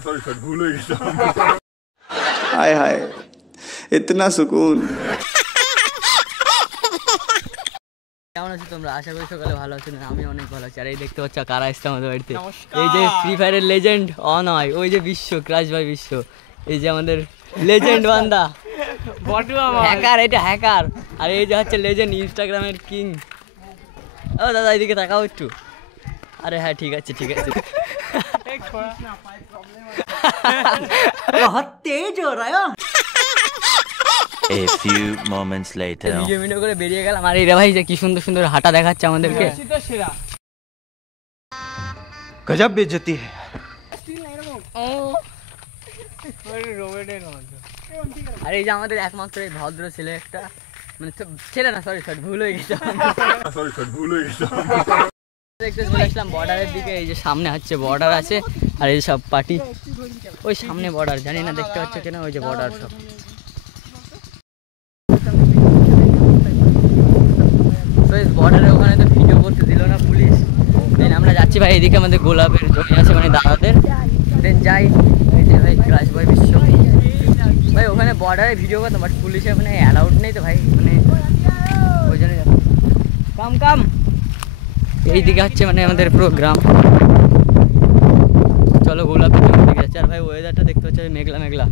Sorry sir भूल हो गया। हाय हाय इतना सुकून। কেমন আছো তোমরা? আশা করি সকালে ভালো আছো। আমি অনেক ভালো আছি। আর এই দেখতে পাচ্ছ কারা আসছে আমাদের বাড়িতে। এই যে ফ্রি ফায়ারের লেজেন্ড অন হয়, ওই যে বিশ্ব ক্রাশ ভাই বিশ্ব, এই যে আমাদের লেজেন্ড বান্দা হ্যাকার, এটা হ্যাকার। আর এই যে হচ্ছে লেজেন্ড ইনস্টাগ্রামের কিং। ও দাদা এদিকে তাকাও একটু। আরে হ্যাঁ ঠিক আছে ঠিক আছে। बहुत तेज हो रहा है। A few moments later video করে বেরিয়ে গেলাম। আর এরা ভাই যে কি সুন্দর সুন্দর হাঁটা দেখাচ্ছে আমাদেরকে। गजब बेइज्जती है। আর এই যে আমাদের একমাত্র এই ভদ্র ছেলে একটা, মানে ছেলে না সরি সরি ভুল হয়ে গেছে। सॉरी सर भूल हो गया। দেখতে চলে আসলাম বর্ডারের দিকে। এই যে সামনে হচ্ছে বর্ডার আছে, আর এই সব পার্টি ওই সামনে বর্ডার, জানি না দেখতে পাচ্ছ কিনা, ওই যে বর্ডার সব। বর্ডারে ওখানে তো ভিডিও করতে দিল না পুলিশ। দেন আমরা যাচ্ছি ভাই এদিকে, আমাদের গোলাপের জমি আছে মানে দাদাদের। দেন যাই এই যে ভাই ক্রাশ ভাই বিশ্ব ভাই ওখানে বর্ডারে ভিডিও করতাম, বাট পুলিশের মানে অ্যালাউড নেই তো ভাই, মানে ওই জন্য কাম কাম। এইদিকে হচ্ছে মানে আমাদের পুরো গ্রাম। চলো গোলাপের জমি দিকে যাচ্ছে। আর ভাই ওয়েদারটা দেখতে হচ্ছে মেঘলা মেঘলা।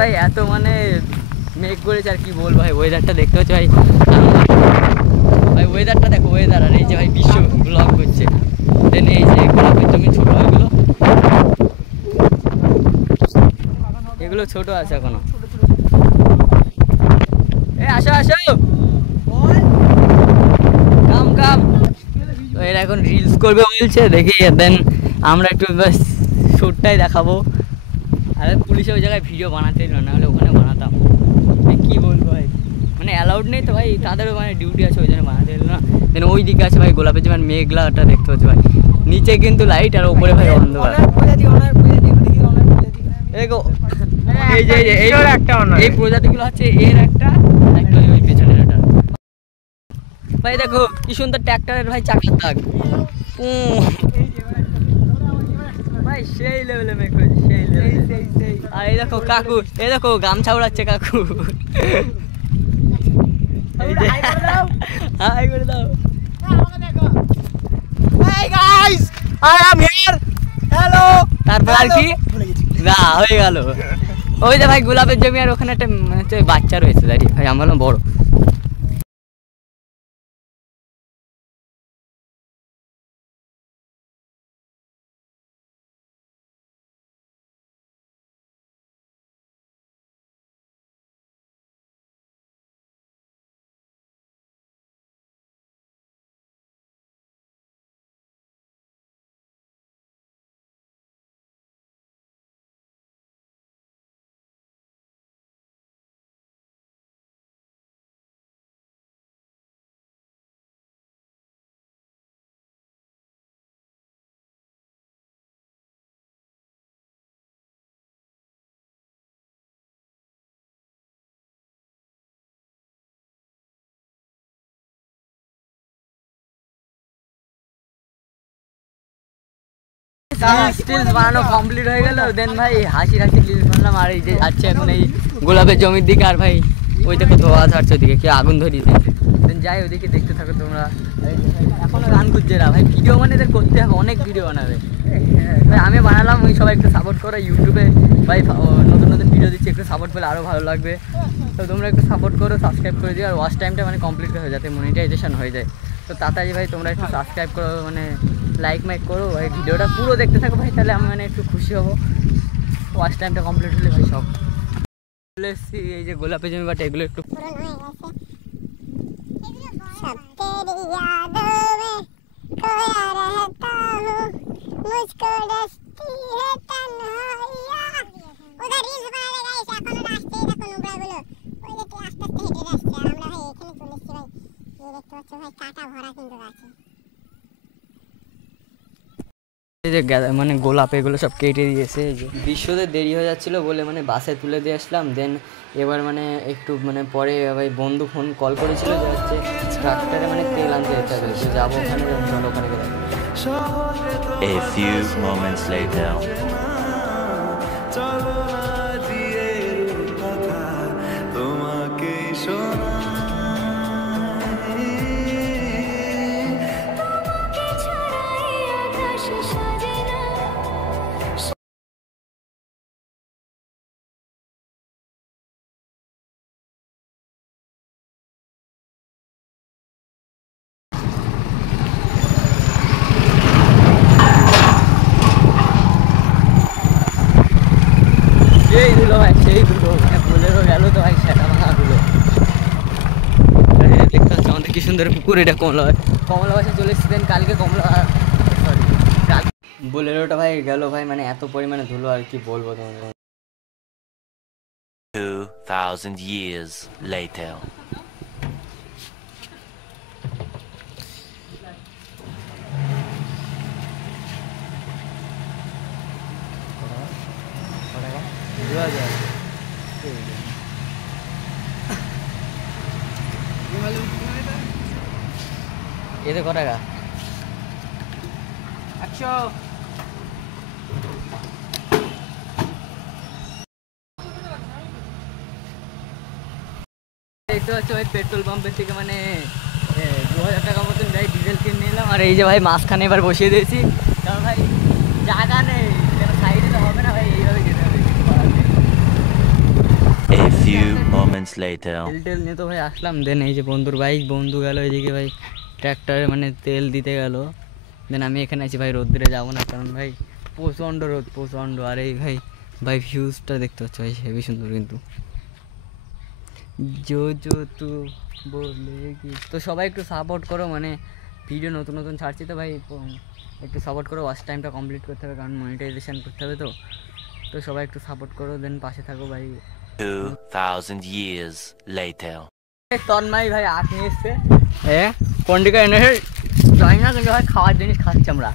ভাই এত মানে মেঘ করেছে আর কি বলবো ভাই, ওয়েদারটা দেখতে হচ্ছে ভাই। ভাই ওয়েদারটা দেখো, ওয়েদার। আর এই যে ভাই বিশ্ব ব্লগ করছে। দেন এই যে গোলাপের জমি ছোট এগুলো, এগুলো ছোট আছে এখনো। এই আসো আসো কাম কাম। তো এরা এখন রিলস করবে বলছে দেখি, দেন আমরা একটু বাস শ্যুটটাই দেখাবো। আর পুলিশে ওই জায়গায় ভিডিও বানাতে দিল না, নাহলে ওখানে বানাতাম। কি বলবো ভাই, মানে অ্যালাউড নেই তো ভাই, তাদেরও মানে ডিউটি আছে, ওই জন্য বানাতে দিল না। দেন ওই দিকে আছে ভাই গোলাপের জমি, মেঘলাটা দেখতে হচ্ছে ভাই। নিচে কিন্তু লাইট আর ওপরে ভাই অন্ধকার। দেখো এই যে এই প্রজাতিগুলো হচ্ছে এর একটা ওই পেছনের একটা। ভাই দেখো কি সুন্দর ট্র্যাক্টরের ভাই চাকার দাগ। ভাই সেই লেভেলে মেঘ করেছে, সেই লেভেলে। আর এই দেখো কাকু, এই দেখো গামছা উড়াচ্ছে কাকু। হাই করে দাও। Hey guys, I am here. Hello. তারপর আর কি না হয়ে গেল। ওই যে ভাই গোলাপের জমি, আর ওখানে একটা বাচ্চা রয়েছে দাঁড়িয়ে। ভাই আমার বড় স্টিলস বানানো কমপ্লিট হয়ে গেল। দেন ভাই হাসি হাসি রিলস বানালাম। আর এই যে যাচ্ছে এখন এই গোলাপের জমির দিকে। আর ভাই ওই দেখো ধোয়া ছাড়ছে ওদিকে, কি আগুন ধরিয়ে দিয়েছে। দেন যাই ওদিকে দেখতে থাকো তোমরা। এখনো গান খুঁজছে না ভাই, ভিডিও মানে এদের করতে হবে, অনেক ভিডিও বানাবে ভাই। আমি বানালাম, ওই সবাই একটু সাপোর্ট করো ইউটিউবে ভাই, নতুন নতুন ভিডিও দিচ্ছি, একটু সাপোর্ট পেলে আরও ভালো লাগবে। তো তোমরা একটু সাপোর্ট করো, সাবস্ক্রাইব করে দিও। আর ওয়াচ টাইমটা মানে কমপ্লিট হয়ে যাতে মনিটাইজেশন হয়ে যায়। তো তাড়াতাড়ি ভাই তোমরা একটু সাবস্ক্রাইব করো, মানে লাইক মাইক করো ভাই, ভিডিওটা পুরো দেখতে থাকো ভাই, তাহলে আমি মানে একটু খুশি হবো। ওয়াচ টাইমটা কমপ্লিট হলে ভাই সব চলে এসেছি এই যে গোলাপের জমি, বাট এগুলো একটু যে মানে গোলাপ এগুলো সব কেটে দিয়েছে। বিশ্বতে দেরি হয়ে যাচ্ছিলো বলে মানে বাসে তুলে দিয়ে আসলাম। দেন এবার মানে একটু মানে পরে ভাই বন্ধু ফোন কল করেছিল যে হচ্ছে ট্রাক্টরে মানে তেল আনতে যেতে হবে, তো যাবো ওখানে, চলো ওখানে গেলে। A few moments later. সেই দুলো ভাই, সেই দুলো বোলেরো গেল তো ভাই, সেটা ভাঙাগুলো দেখতে পাচ্ছি আমাদের কি সুন্দর পুকুর। এটা কমলা বাসে চলে এসেছি। দেন কালকে সরি কাল বোলেরোটা ভাই গেল ভাই, মানে এত পরিমাণে ধুলো আর কি বলবো তোমাদের। 2000 years later. এতে ক টাকা? 100। দেখতে পাচ্ছ ভাই পেট্রোল পাম্পের থেকে মানে 2000 টাকা মতন যাই ডিজেল কিনে নিলাম। আর এই যে ভাই মাঝখানে এবার বসিয়ে দিয়েছি, কারণ ভাই জায়গা নেই, সাইডে তো হবে না ভাই, এইভাবে যেতে হবে। A few moments later. তেল নিয়ে তো ভাই আসলাম। দেন এই যে বন্ধুর বাইক, বন্ধু গেল এদিকে ভাই ট্র্যাক্টরে মানে তেল দিতে গেল। দেন আমি এখানে আছি ভাই, রোদ্দুরে যাবো না কারণ ভাই প্রচণ্ড রোদ, প্রচণ্ড। আর এই ভাই ভিউজটা দেখতে পাচ্ছ ভাই, হেবি সুন্দর কিন্তু। জো তু বলে কি, তো সবাই একটু সাপোর্ট করো, মানে ভিডিও নতুন নতুন ছাড়ছি তো ভাই, একটু সাপোর্ট করো। ওয়াচ টাইমটা কমপ্লিট করতে হবে কারণ মনিটাইজেশন করতে হবে। তো সবাই একটু সাপোর্ট করো, দেন পাশে থাকো ভাই। 2000 years later. তন্ময় ভাই আখ নিয়ে এসছে, হ্যাঁ পন্ডিকা এনে জানি না কিন্তু ভাই খাওয়ার জিনিস খাচ্ছি আমরা।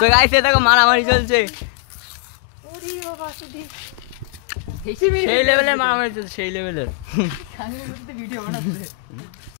তো গাইছে দেখো মারামারি চলছে, সেই লেভেলের মারামারি চলছে, সেই লেভেলের ভিডিও বানাচ্ছে।